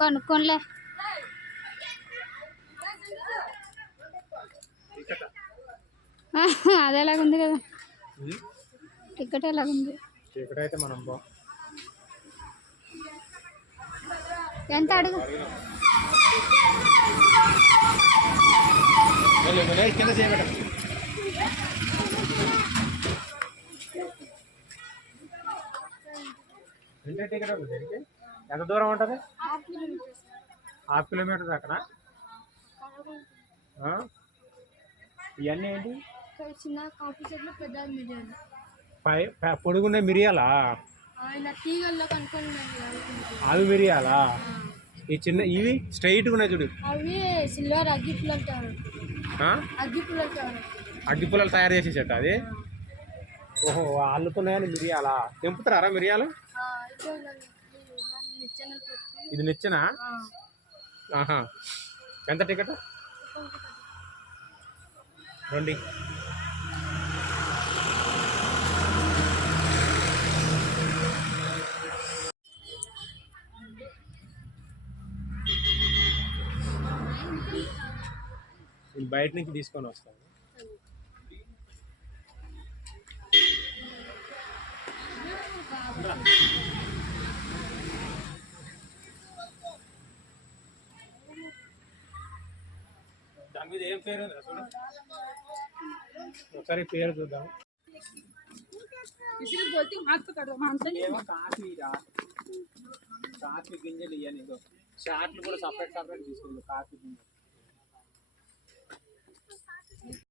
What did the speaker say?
కొనుక్కోలే అదే ఎలాగుంది కదా టికెట్ ఎలాగుంది టికెట్ అయితే మనం ఎంత అడుగు కింద చేయబెట్ట టికెట్ దీనికి ఎంత దూరం ఉంటుంది 1/2 కిలోమీటర్ దాకా ఇవన్నీ ఏంటి చిన్న కాఫీ చెట్లు పెద్ద మిరియాలు పొడుగున్న మిరియాలా తీగల్లో కనుక్కొని అవి మిరియాలా ఈ చిన్న ఇవి స్ట్రైట్గా ఉన్నాయి చూడు అవి సిల్వర్ అగ్గిపుల్లలు అంటారు అగ్గిపుల్లలు తయారు చేసేసట అది ఓహో అల్లుతున్నాయని మిరియాలా తెంపుతారా మిరియాలు ఇది నిచ్చెనా ఆహా ఎంత టికెట్ రండి బయట నుంచి తీసుకొని వస్తాను దాని మీద ఏం పేరు ఉంది చూడు ఒకసారి పేరు చూద్దాం కాఫీ గింజలు ఇవన్నీ షార్ట్లు కూడా సపరేట్ తీసుకుంది కాఫీ గింజలు